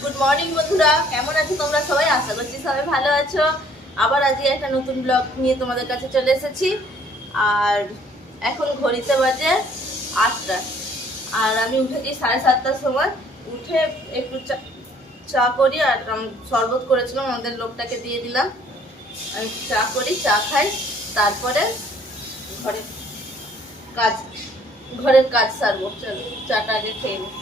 Good morning বন্ধুরা, কেমন আছো তোমরা সবাই? আশা করছি সবাই ভালো আছো। আবার আজকে একটা নতুন ব্লগ নিয়ে তোমাদের কাছে চলে এসেছি। আর এখন ঘড়িতে বাজে 8টা, আর আমি উঠেছি 7:30টার সময়। উঠে একটু চা করি, আর শরবত করেছিলাম, আমাদের লোকটাকে দিয়ে দিলাম। আমি চা করি, চা খাই, তারপরে ঘরে কাজ ঘরের কাজ সারবো। চলো চাটা আগে খেয়ে নিই।